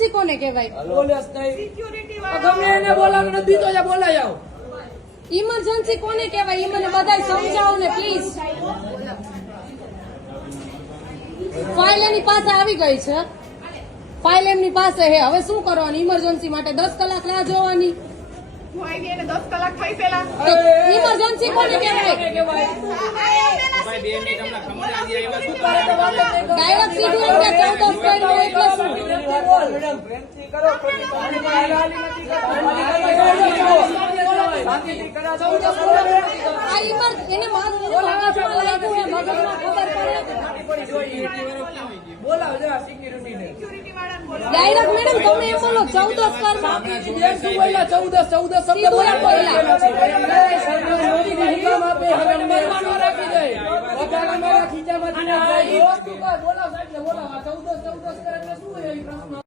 Emergency કોને કહેવાય? ગમે એને બોલાવી નથી તો જા બોલાઈ આવો. ઇમરજન્સી કોને કહેવાય? એ મને બધાય સમજાવો ને પ્લીઝ. ફાઇલ એની પાસે આવી ગઈ છે, ફાઇલ એમની પાસે હે. હવે શું કરવાનું? ઇમરજન્સી માટે 10 કલાક રાહ જોવાની? 10 કલાક થઈ પેલા ઇમરજન્સી કોને કહેવાય? ડાયરેક્ટ સીધું એમ કે 14 સ્ક્વેર એટલે શું? એને મગજમાં લાગ્યું હે, મગજમાં ખબર પડે. ડાયરેક્ટ મેડમ તમે એમ બોલો 14 સ્ક્વેરમાં 14 શબ્દ બોલા.